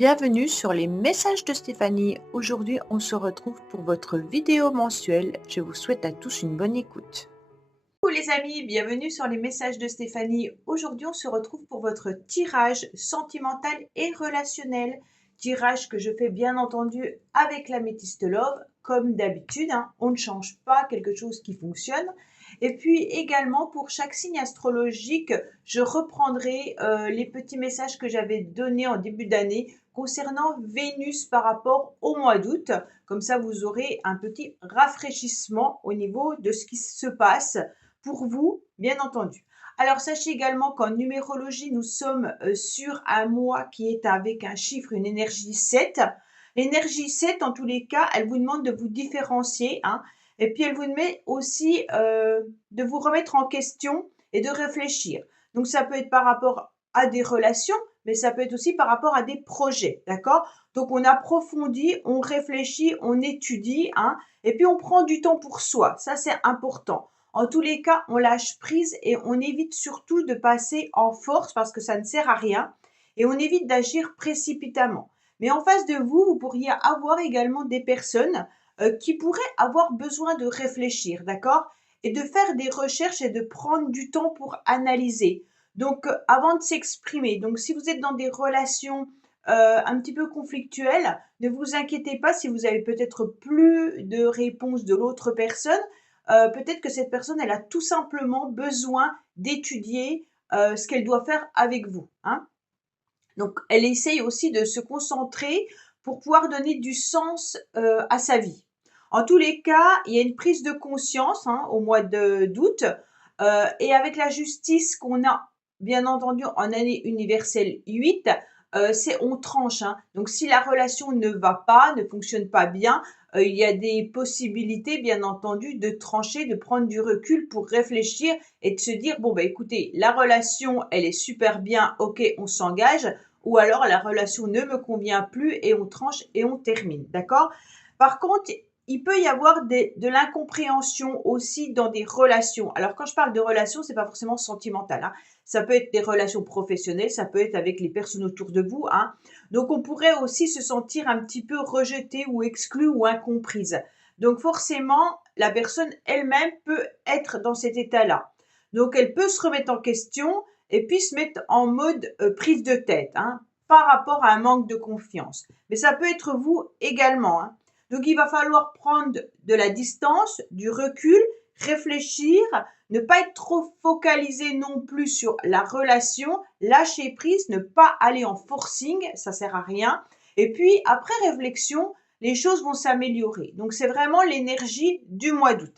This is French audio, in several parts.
Bienvenue sur les messages de Stéphanie. Aujourd'hui, on se retrouve pour votre vidéo mensuelle. Je vous souhaite à tous une bonne écoute. Coucou les amis, bienvenue sur les messages de Stéphanie. Aujourd'hui, on se retrouve pour votre tirage sentimental et relationnel. Tirage que je fais bien entendu avec l'améthyste Love, comme d'habitude. On ne change pas quelque chose qui fonctionne. Et puis également, pour chaque signe astrologique, je reprendrai les petits messages que j'avais donnés en début d'année concernant Vénus par rapport au mois d'août. Comme ça, vous aurez un petit rafraîchissement au niveau de ce qui se passe pour vous, bien entendu. Alors, sachez également qu'en numérologie, nous sommes sur un mois qui est avec un chiffre, une énergie 7. L'énergie 7, en tous les cas, elle vous demande de vous différencier, et puis elle vous met aussi de vous remettre en question et de réfléchir. Donc, ça peut être par rapport à des relations, mais ça peut être aussi par rapport à des projets, d'accord? Donc, on approfondit, on réfléchit, on étudie, et puis on prend du temps pour soi. Ça, c'est important. En tous les cas, on lâche prise et on évite surtout de passer en force parce que ça ne sert à rien et on évite d'agir précipitamment. Mais en face de vous, vous pourriez avoir également des personnes qui pourraient avoir besoin de réfléchir, d'accord? Et de faire des recherches et de prendre du temps pour analyser. Donc, avant de s'exprimer. Donc, si vous êtes dans des relations un petit peu conflictuelles, ne vous inquiétez pas si vous avez peut-être plus de réponses de l'autre personne. Peut-être que cette personne, elle a tout simplement besoin d'étudier ce qu'elle doit faire avec vous. Donc, elle essaye aussi de se concentrer pour pouvoir donner du sens à sa vie. En tous les cas, il y a une prise de conscience au mois d'août et avec la justice qu'on a, bien entendu, en année universelle 8, c'est on tranche. Donc, si la relation ne va pas, ne fonctionne pas bien, il y a des possibilités, bien entendu, de trancher, de prendre du recul pour réfléchir et de se dire, bon, bah, écoutez, la relation, elle est super bien, ok, on s'engage, ou alors la relation ne me convient plus et on tranche et on termine, d'accord? Par contre, il peut y avoir de l'incompréhension aussi dans des relations. Alors, quand je parle de relations, c'est pas forcément sentimental. Ça peut être des relations professionnelles, ça peut être avec les personnes autour de vous. Donc, on pourrait aussi se sentir un petit peu rejeté ou exclu ou incomprise. Donc, forcément, la personne elle-même peut être dans cet état-là. Donc, elle peut se remettre en question et puis se mettre en mode prise de tête par rapport à un manque de confiance. Mais ça peut être vous également. Donc, il va falloir prendre de la distance, du recul, réfléchir, ne pas être trop focalisé non plus sur la relation, lâcher prise, ne pas aller en forcing, ça sert à rien. Et puis, après réflexion, les choses vont s'améliorer. Donc, c'est vraiment l'énergie du mois d'août.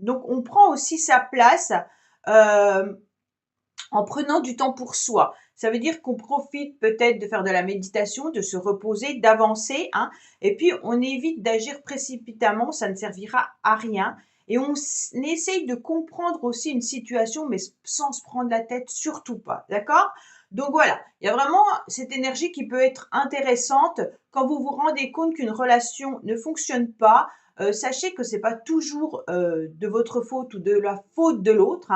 Donc, on prend aussi sa place euh, en prenant du temps pour soi. Ça veut dire qu'on profite peut-être de faire de la méditation, de se reposer, d'avancer, et puis on évite d'agir précipitamment, ça ne servira à rien. Et on essaye de comprendre aussi une situation, mais sans se prendre la tête, surtout pas, d'accord? Donc voilà, il y a vraiment cette énergie qui peut être intéressante quand vous vous rendez compte qu'une relation ne fonctionne pas. Sachez que c'est pas toujours de votre faute ou de la faute de l'autre.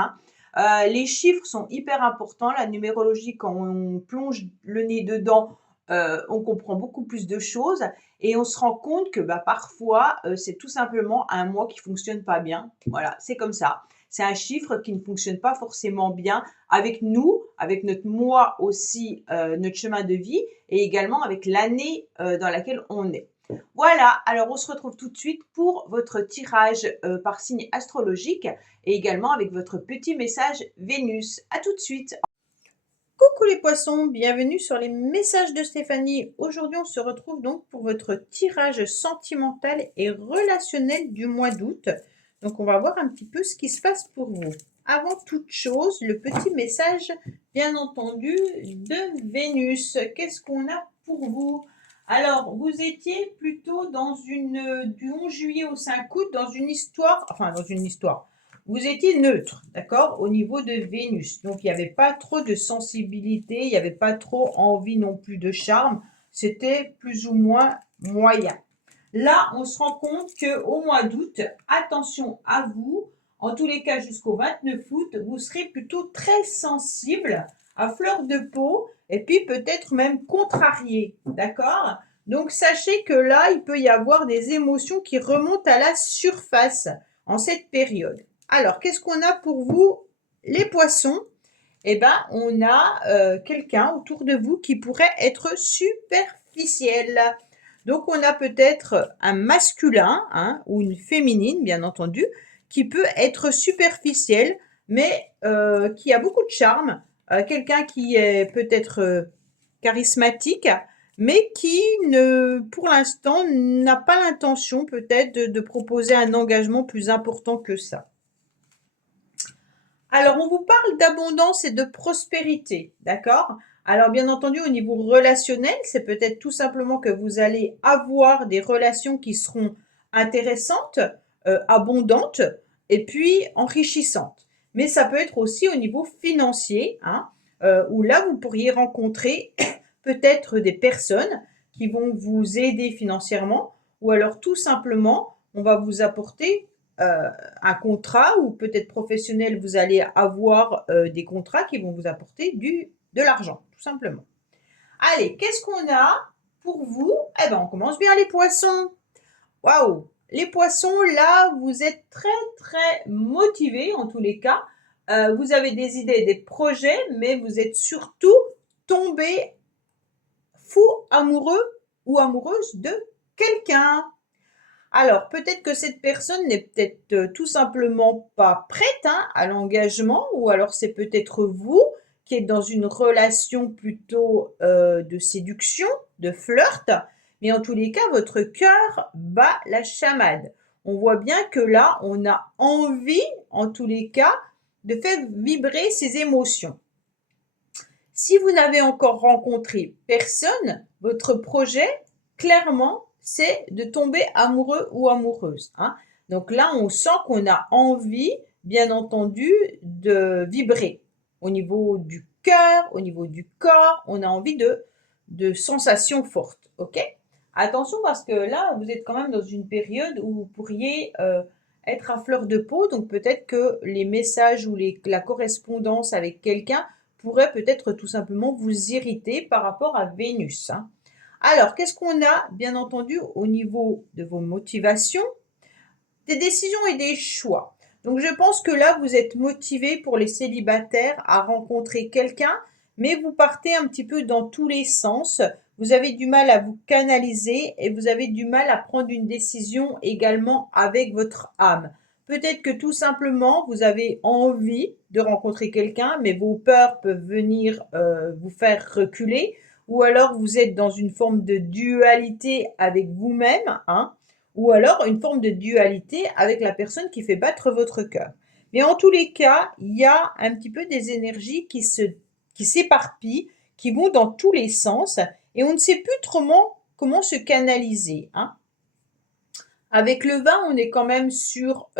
Les chiffres sont hyper importants. La numérologie, quand on plonge le nez dedans, on comprend beaucoup plus de choses et on se rend compte que parfois, c'est tout simplement un mois qui fonctionne pas bien. Voilà, c'est comme ça. C'est un chiffre qui ne fonctionne pas forcément bien avec nous, avec notre mois aussi, notre chemin de vie et également avec l'année dans laquelle on est. Voilà, alors on se retrouve tout de suite pour votre tirage par signe astrologique et également avec votre petit message Vénus. À tout de suite. Coucou les poissons, bienvenue sur les messages de Stéphanie. Aujourd'hui, on se retrouve donc pour votre tirage sentimental et relationnel du mois d'août. Donc, on va voir un petit peu ce qui se passe pour vous. Avant toute chose, le petit message, bien entendu, de Vénus. Qu'est-ce qu'on a pour vous? Alors, vous étiez plutôt dans du 11 juillet au 5 août, dans une histoire, vous étiez neutre, d'accord, au niveau de Vénus. Donc, il n'y avait pas trop de sensibilité, il n'y avait pas trop envie non plus de charme. C'était plus ou moins moyen. Là, on se rend compte qu'au mois d'août, attention à vous, en tous les cas jusqu'au 29 août, vous serez plutôt très sensible, à fleur de peau, et puis peut-être même contrarié, d'accord? Donc sachez que là, il peut y avoir des émotions qui remontent à la surface en cette période. Alors, qu'est-ce qu'on a pour vous, les poissons? Eh ben, on a quelqu'un autour de vous qui pourrait être superficiel. Donc, on a peut-être un masculin, hein, ou une féminine, bien entendu, qui peut être superficiel, mais qui a beaucoup de charme. Quelqu'un qui est peut-être charismatique, mais qui ne, pour l'instant, n'a pas l'intention peut-être de proposer un engagement plus important que ça. Alors, on vous parle d'abondance et de prospérité, d'accord? Alors, bien entendu, au niveau relationnel, c'est peut-être tout simplement que vous allez avoir des relations qui seront intéressantes, abondantes et puis enrichissantes. Mais ça peut être aussi au niveau financier, hein, où là, vous pourriez rencontrer peut-être des personnes qui vont vous aider financièrement ou alors tout simplement, on va vous apporter un contrat ou peut-être professionnel, vous allez avoir des contrats qui vont vous apporter de l'argent, tout simplement. Allez, qu'est-ce qu'on a pour vous? Eh bien, on commence bien les poissons. Waouh! Les poissons, là, vous êtes très, très motivés en tous les cas. Vous avez des idées, des projets, mais vous êtes surtout tombé fou amoureux ou amoureuse de quelqu'un. Alors, peut-être que cette personne n'est peut-être tout simplement pas prête, hein, à l'engagement, ou alors c'est peut-être vous qui êtes dans une relation plutôt de séduction, de flirt, mais en tous les cas, votre cœur bat la chamade. On voit bien que là, on a envie, en tous les cas, de faire vibrer ses émotions. Si vous n'avez encore rencontré personne, votre projet, clairement, c'est de tomber amoureux ou amoureuse, hein. Donc là, on sent qu'on a envie, bien entendu, de vibrer au niveau du cœur, au niveau du corps. On a envie de sensations fortes, ok? Attention parce que là, vous êtes quand même dans une période où vous pourriez être à fleur de peau. Donc peut-être que les messages ou la correspondance avec quelqu'un pourrait peut-être tout simplement vous irriter par rapport à Vénus, hein. Alors, qu'est-ce qu'on a, bien entendu, au niveau de vos motivations? Des décisions et des choix. Donc, je pense que là, vous êtes motivé pour les célibataires à rencontrer quelqu'un, mais vous partez un petit peu dans tous les sens. Vous avez du mal à vous canaliser et vous avez du mal à prendre une décision également avec votre âme. Peut-être que tout simplement, vous avez envie de rencontrer quelqu'un, mais vos peurs peuvent venir vous faire reculer, ou alors vous êtes dans une forme de dualité avec vous-même, hein, ou alors une forme de dualité avec la personne qui fait battre votre cœur. Mais en tous les cas, il y a un petit peu des énergies qui s'éparpillent, qui vont dans tous les sens, et on ne sait plus trop comment se canaliser, hein. Avec le vin, on est quand même sur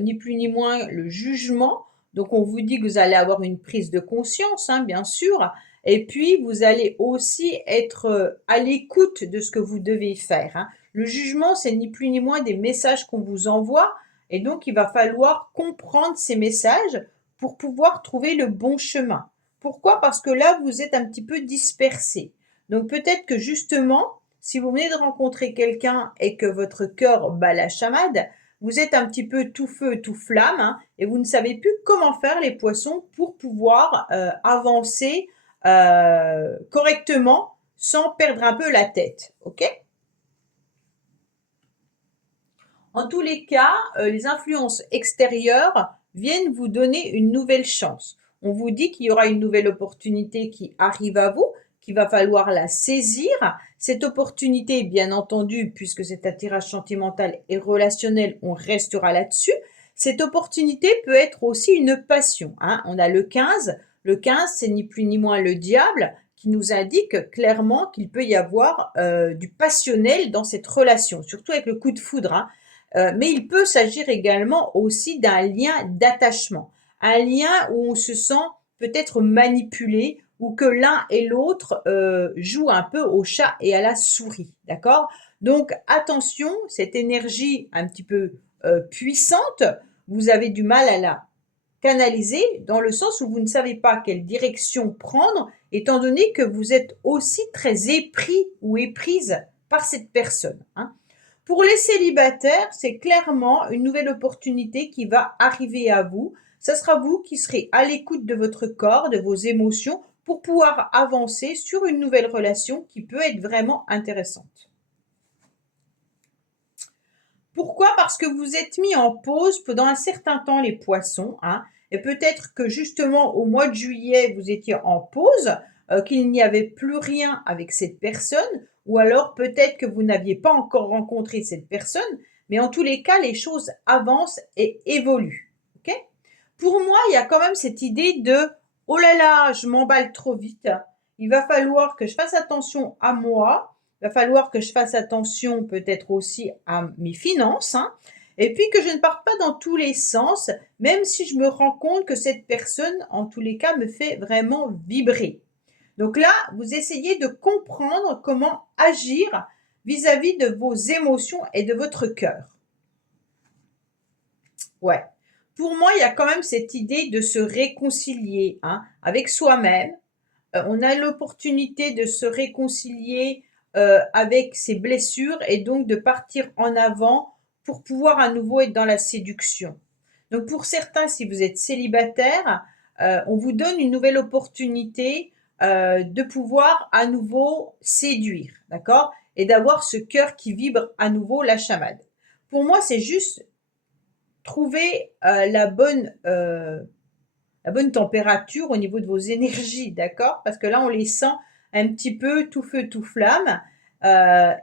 ni plus ni moins le jugement. Donc on vous dit que vous allez avoir une prise de conscience, hein, bien sûr. Et puis vous allez aussi être à l'écoute de ce que vous devez faire, hein. Le jugement, c'est ni plus ni moins des messages qu'on vous envoie. Et donc il va falloir comprendre ces messages pour pouvoir trouver le bon chemin. Pourquoi? Parce que là, vous êtes un petit peu dispersé. Donc peut-être que justement, si vous venez de rencontrer quelqu'un et que votre cœur bat la chamade, vous êtes un petit peu tout feu, tout flamme, hein, et vous ne savez plus comment faire les poissons pour pouvoir avancer correctement sans perdre un peu la tête. Ok? En tous les cas, les influences extérieures viennent vous donner une nouvelle chance. On vous dit qu'il y aura une nouvelle opportunité qui arrive à vous, qu'il va falloir la saisir. Cette opportunité, bien entendu, puisque c'est un tirage sentimental et relationnel, on restera là-dessus. Cette opportunité peut être aussi une passion, hein. On a le 15. Le 15, c'est ni plus ni moins le diable qui nous indique clairement qu'il peut y avoir du passionnel dans cette relation, surtout avec le coup de foudre, hein. Mais il peut s'agir également aussi d'un lien d'attachement, un lien où on se sent peut-être manipulé ou que l'un et l'autre jouent un peu au chat et à la souris, d'accord? Donc attention, cette énergie un petit peu puissante, vous avez du mal à la canalisé dans le sens où vous ne savez pas quelle direction prendre, étant donné que vous êtes aussi très épris ou éprise par cette personne, hein. Pour les célibataires, c'est clairement une nouvelle opportunité qui va arriver à vous. Ce sera vous qui serez à l'écoute de votre corps, de vos émotions, pour pouvoir avancer sur une nouvelle relation qui peut être vraiment intéressante. Pourquoi? Parce que vous êtes mis en pause pendant un certain temps, les poissons, hein, et peut-être que justement au mois de juillet, vous étiez en pause, qu'il n'y avait plus rien avec cette personne, ou alors peut-être que vous n'aviez pas encore rencontré cette personne, mais en tous les cas, les choses avancent et évoluent. Ok? Pour moi, il y a quand même cette idée de oh là là, je m'emballe trop vite. Il va falloir que je fasse attention à moi. Il va falloir que je fasse attention peut-être aussi à mes finances, hein, et puis que je ne parte pas dans tous les sens, même si je me rends compte que cette personne, en tous les cas, me fait vraiment vibrer. Donc là, vous essayez de comprendre comment agir vis-à-vis de vos émotions et de votre cœur. Ouais. Pour moi, il y a quand même cette idée de se réconcilier, hein, avec soi-même. On a l'opportunité de se réconcilier avec ses blessures et donc de partir en avant pour pouvoir à nouveau être dans la séduction. Donc pour certains, si vous êtes célibataire, on vous donne une nouvelle opportunité de pouvoir à nouveau séduire, d'accord? Et d'avoir ce cœur qui vibre à nouveau la chamade. Pour moi, c'est juste trouver la bonne température au niveau de vos énergies, d'accord? Parce que là, on les sent un petit peu tout feu, tout flamme.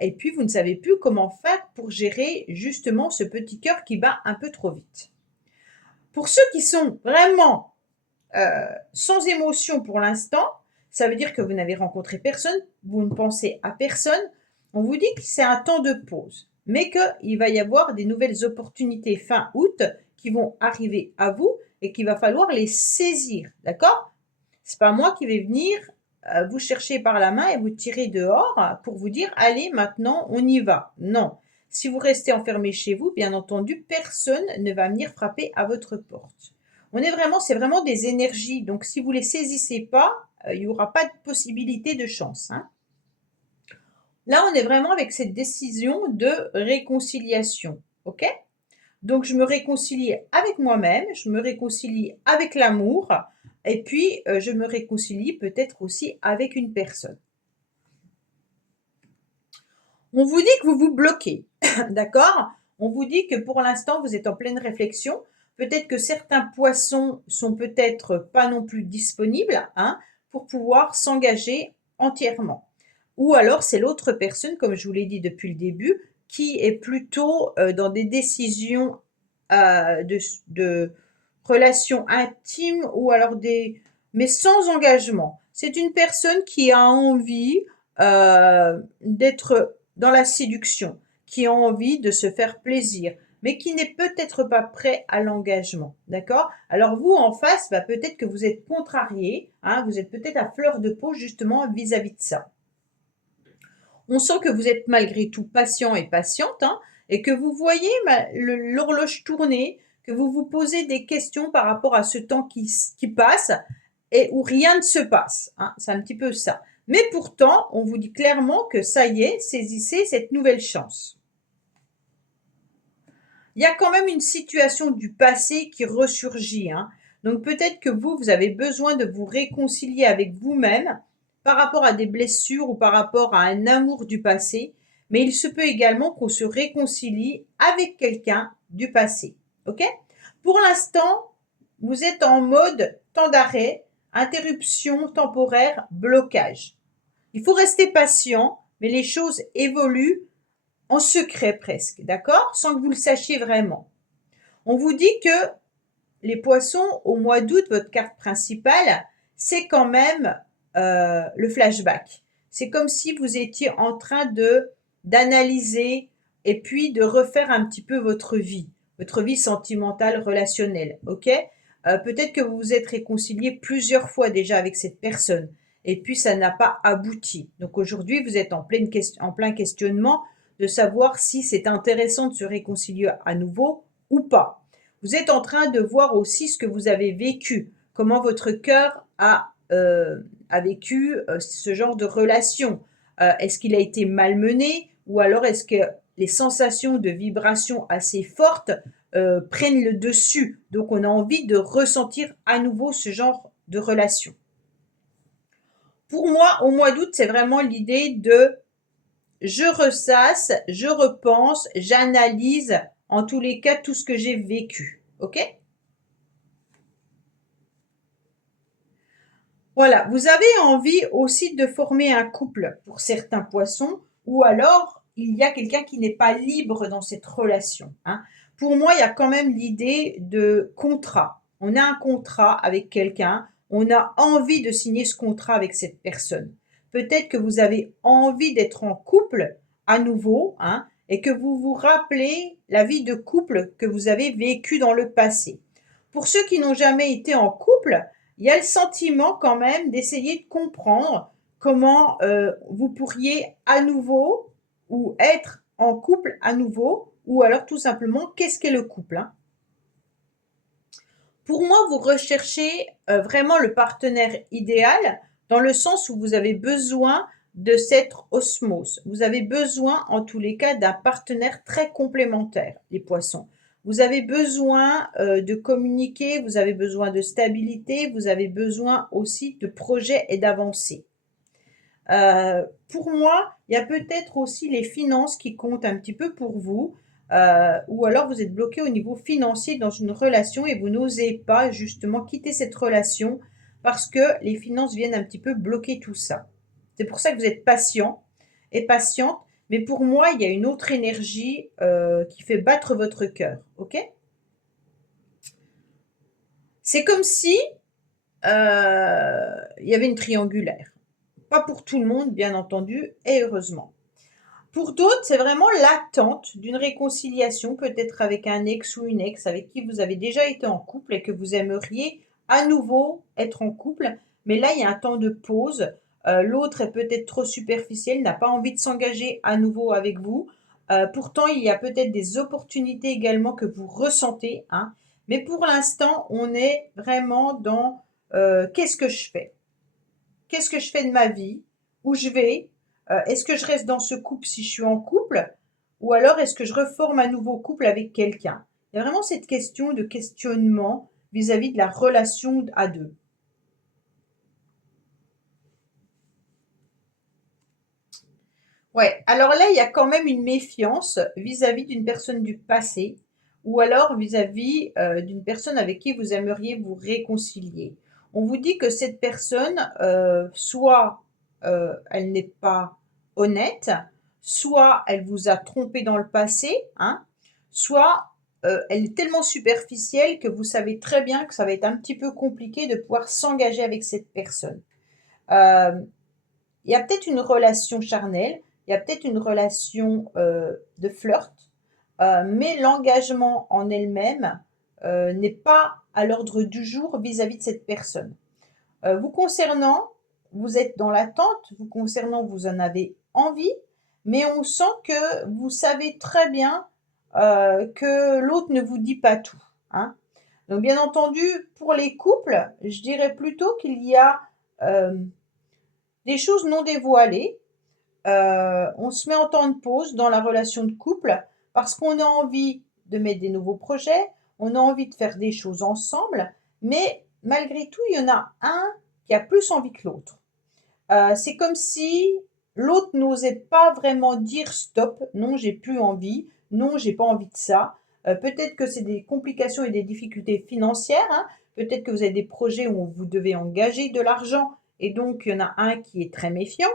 Et puis, vous ne savez plus comment faire pour gérer justement ce petit cœur qui bat un peu trop vite. Pour ceux qui sont vraiment sans émotion pour l'instant, ça veut dire que vous n'avez rencontré personne, vous ne pensez à personne. On vous dit que c'est un temps de pause, mais qu'il va y avoir des nouvelles opportunités fin août qui vont arriver à vous et qu'il va falloir les saisir, d'accord? C'est pas moi qui vais venir vous chercher par la main et vous tirer dehors pour vous dire allez maintenant on y va. Non. Si vous restez enfermé chez vous, bien entendu, personne ne va venir frapper à votre porte. C'est vraiment des énergies. Donc si vous les saisissez pas, il n'y aura pas de possibilité de chance, hein. Là, on est vraiment avec cette décision de réconciliation, ok? Donc, je me réconcilie avec moi-même, je me réconcilie avec l'amour, et puis je me réconcilie peut-être aussi avec une personne. On vous dit que vous vous bloquez, d'accord? On vous dit que pour l'instant, vous êtes en pleine réflexion. Peut-être que certains poissons sont peut-être pas non plus disponibles, hein, pour pouvoir s'engager entièrement. Ou alors, c'est l'autre personne, comme je vous l'ai dit depuis le début, qui est plutôt dans des décisions de relations intimes ou alors mais sans engagement. C'est une personne qui a envie d'être dans la séduction, qui a envie de se faire plaisir, mais qui n'est peut-être pas prêt à l'engagement, d'accord? Alors vous, en face, peut-être que vous êtes contrarié, hein, vous êtes peut-être à fleur de peau justement vis-à-vis de ça. On sent que vous êtes malgré tout patient et patiente, hein, et que vous voyez l'horloge tourner, que vous vous posez des questions par rapport à ce temps qui passe et où rien ne se passe, hein, c'est un petit peu ça. Mais pourtant, on vous dit clairement que ça y est, saisissez cette nouvelle chance. Il y a quand même une situation du passé qui ressurgit, hein. Donc peut-être que vous avez besoin de vous réconcilier avec vous-même par rapport à des blessures ou par rapport à un amour du passé, mais il se peut également qu'on se réconcilie avec quelqu'un du passé. Ok? Pour l'instant, vous êtes en mode temps d'arrêt, interruption temporaire, blocage. Il faut rester patient, mais les choses évoluent en secret presque, d'accord? Sans que vous le sachiez vraiment. On vous dit que les poissons, au mois d'août, votre carte principale, c'est quand même le flashback. C'est comme si vous étiez en train d'analyser et puis de refaire un petit peu votre vie sentimentale, relationnelle, ok? Peut-être que vous vous êtes réconcilié plusieurs fois déjà avec cette personne et puis ça n'a pas abouti. Donc aujourd'hui, vous êtes en plein questionnement de savoir si c'est intéressant de se réconcilier à nouveau ou pas. Vous êtes en train de voir aussi ce que vous avez vécu, comment votre cœur a vécu ce genre de relation. Est-ce qu'il a été malmené ou alors est-ce que les sensations de vibration assez fortes prennent le dessus. Donc, on a envie de ressentir à nouveau ce genre de relation. Pour moi, au mois d'août, c'est vraiment l'idée de je ressasse, je repense, j'analyse, en tous les cas, tout ce que j'ai vécu. OK? Voilà, vous avez envie aussi de former un couple pour certains poissons, ou alors il y a quelqu'un qui n'est pas libre dans cette relation, hein. Pour moi, il y a quand même l'idée de contrat. On a un contrat avec quelqu'un, on a envie de signer ce contrat avec cette personne. Peut-être que vous avez envie d'être en couple à nouveau, hein, et que vous vous rappelez la vie de couple que vous avez vécue dans le passé. Pour ceux qui n'ont jamais été en couple, il y a le sentiment quand même d'essayer de comprendre comment vous pourriez à nouveau ou être en couple à nouveau, ou alors tout simplement qu'est-ce qu'est le couple, hein. Pour moi, vous recherchez vraiment le partenaire idéal dans le sens où vous avez besoin de cette osmose. Vous avez besoin en tous les cas d'un partenaire très complémentaire, les poissons. Vous avez besoin de communiquer, vous avez besoin de stabilité, vous avez besoin aussi de projets et d'avancées. Pour moi, il y a peut-être aussi les finances qui comptent un petit peu pour vous, ou alors vous êtes bloqué au niveau financier dans une relation et vous n'osez pas justement quitter cette relation parce que les finances viennent un petit peu bloquer tout ça. C'est pour ça que vous êtes patient et patiente, mais pour moi, il y a une autre énergie qui fait battre votre cœur, ok? C'est comme si il y avait une triangulaire. Pas pour tout le monde, bien entendu, et heureusement. Pour d'autres, c'est vraiment l'attente d'une réconciliation, peut-être avec un ex ou une ex avec qui vous avez déjà été en couple et que vous aimeriez à nouveau être en couple. Mais là, il y a un temps de pause. L'autre est peut-être trop superficiel, n'a pas envie de s'engager à nouveau avec vous. Pourtant, il y a peut-être des opportunités également que vous ressentez, hein. Mais pour l'instant, on est vraiment dans qu'est-ce que je fais? Qu'est-ce que je fais de ma vie? Où je vais? Est-ce que je reste dans ce couple si je suis en couple? Ou alors est-ce que je reforme un nouveau couple avec quelqu'un? Il y a vraiment cette question de questionnement vis-à-vis de la relation à deux. Ouais, alors là, il y a quand même une méfiance vis-à-vis d'une personne du passé ou alors vis-à-vis d'une personne avec qui vous aimeriez vous réconcilier. On vous dit que cette personne, soit elle n'est pas honnête, soit elle vous a trompé dans le passé, hein, soit elle est tellement superficielle que vous savez très bien que ça va être un petit peu compliqué de pouvoir s'engager avec cette personne. Euh, il y a peut-être une relation charnelle, il y a peut-être une relation de flirt, mais l'engagement en elle-même n'est pas à l'ordre du jour vis-à-vis de cette personne. Vous concernant, vous êtes dans l'attente, vous concernant, vous en avez envie, mais on sent que vous savez très bien que l'autre ne vous dit pas tout, hein. Donc bien entendu, pour les couples, je dirais plutôt qu'il y a euh, des choses non dévoilées. On se met en temps de pause dans la relation de couple parce qu'on a envie de mettre des nouveaux projets, on a envie de faire des choses ensemble, mais malgré tout, il y en a un qui a plus envie que l'autre. C'est comme si l'autre n'osait pas vraiment dire stop, non, j'ai plus envie, non, j'ai pas envie de ça. Peut-être que c'est des complications et des difficultés financières, hein. Peut-être que vous avez des projets où vous devez engager de l'argent et donc il y en a un qui est très méfiant.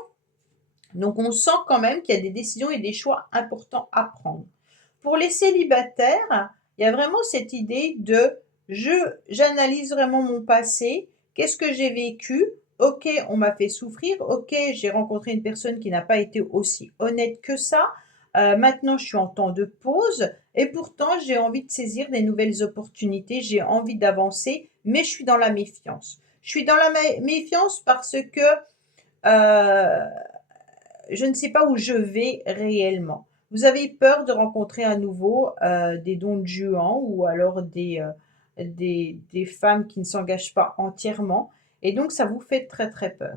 Donc on sent quand même qu'il y a des décisions et des choix importants à prendre. Pour les célibataires, il y a vraiment cette idée de j'analyse vraiment mon passé, qu'est-ce que j'ai vécu? Ok, on m'a fait souffrir, ok, j'ai rencontré une personne qui n'a pas été aussi honnête que ça. Maintenant, je suis en temps de pause et pourtant, j'ai envie de saisir des nouvelles opportunités, j'ai envie d'avancer, mais je suis dans la méfiance. Je suis dans la méfiance parce que euh, je ne sais pas où je vais réellement. Vous avez peur de rencontrer à nouveau des dons de Juan ou alors des femmes qui ne s'engagent pas entièrement. Et donc, ça vous fait très, très peur.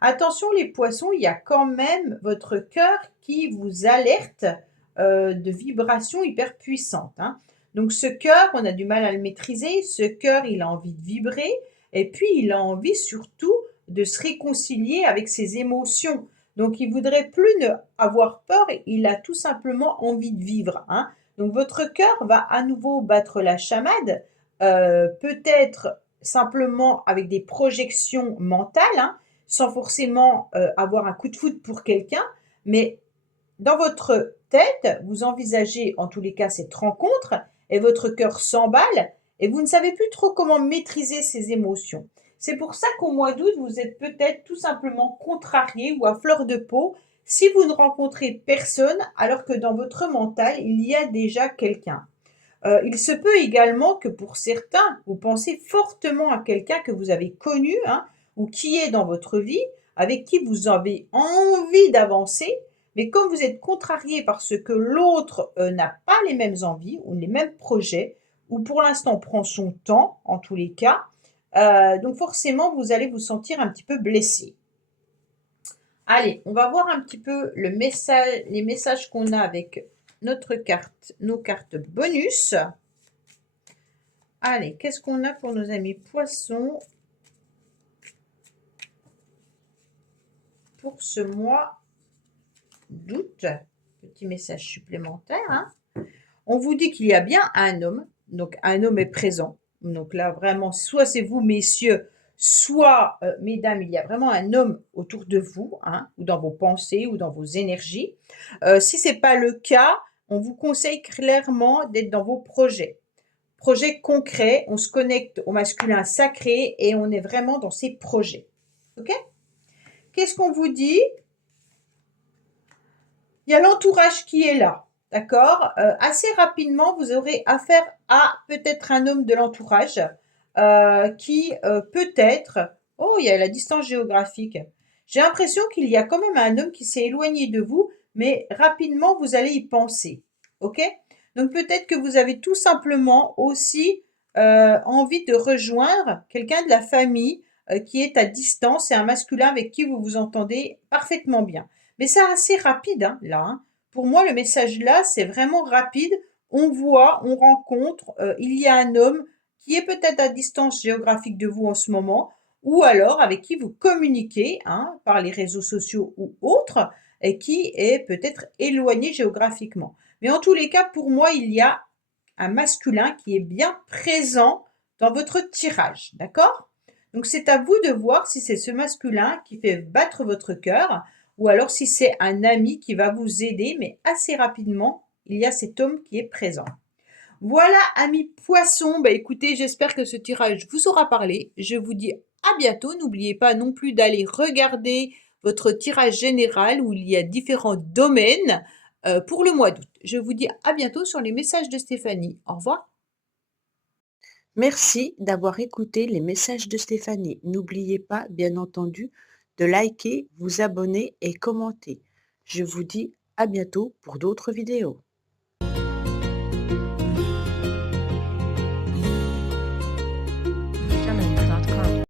Attention, les poissons, il y a quand même votre cœur qui vous alerte de vibrations hyper puissantes, hein. Donc, ce cœur, on a du mal à le maîtriser. Ce cœur, il a envie de vibrer. Et puis, il a envie surtout de se réconcilier avec ses émotions. Donc, il voudrait plus ne avoir peur, il a tout simplement envie de vivre, hein. Donc, votre cœur va à nouveau battre la chamade, peut-être simplement avec des projections mentales, hein, sans forcément avoir un coup de foudre pour quelqu'un, mais dans votre tête, vous envisagez en tous les cas cette rencontre et votre cœur s'emballe et vous ne savez plus trop comment maîtriser ces émotions. C'est pour ça qu'au mois d'août, vous êtes peut-être tout simplement contrarié ou à fleur de peau si vous ne rencontrez personne alors que dans votre mental, il y a déjà quelqu'un. Il se peut également que pour certains, vous pensez fortement à quelqu'un que vous avez connu, hein, ou qui est dans votre vie, avec qui vous avez envie d'avancer, mais comme vous êtes contrarié parce que l'autre n'a pas les mêmes envies ou les mêmes projets, ou pour l'instant prend son temps, en tous les cas, donc forcément vous allez vous sentir un petit peu blessé. Allez, on va voir un petit peu les messages qu'on a avec notre carte, nos cartes bonus. Allez, qu'est-ce qu'on a pour nos amis poissons pour ce mois d'août? Petit message supplémentaire, hein. On vous dit qu'il y a bien un homme, donc un homme est présent. Donc là, vraiment, soit c'est vous, messieurs, soit, mesdames, il y a vraiment un homme autour de vous, hein, ou dans vos pensées, ou dans vos énergies. Si ce n'est pas le cas, on vous conseille clairement d'être dans vos projets. Projets concrets, on se connecte au masculin sacré et on est vraiment dans ces projets. OK? Qu'est-ce qu'on vous dit? Il y a l'entourage qui est là. D'accord? Assez rapidement, vous aurez affaire à peut-être un homme de l'entourage qui peut-être... Oh, il y a la distance géographique. J'ai l'impression qu'il y a quand même un homme qui s'est éloigné de vous, mais rapidement, vous allez y penser. OK? Donc peut-être que vous avez tout simplement aussi envie de rejoindre quelqu'un de la famille qui est à distance et un masculin avec qui vous vous entendez parfaitement bien. Mais c'est assez rapide, hein, là, hein. Pour moi, le message là, c'est vraiment rapide. On voit, on rencontre, il y a un homme qui est peut-être à distance géographique de vous en ce moment, ou alors avec qui vous communiquez, hein, par les réseaux sociaux ou autres, et qui est peut-être éloigné géographiquement. Mais en tous les cas, pour moi, il y a un masculin qui est bien présent dans votre tirage, d'accord? Donc c'est à vous de voir si c'est ce masculin qui fait battre votre cœur ou alors si c'est un ami qui va vous aider, mais assez rapidement, il y a cet homme qui est présent. Voilà, amis poissons, bah écoutez, j'espère que ce tirage vous aura parlé. Je vous dis à bientôt. N'oubliez pas non plus d'aller regarder votre tirage général où il y a différents domaines pour le mois d'août. Je vous dis à bientôt sur les messages de Stéphanie. Au revoir. Merci d'avoir écouté les messages de Stéphanie. N'oubliez pas, bien entendu, de liker, vous abonner et commenter. Je vous dis à bientôt pour d'autres vidéos.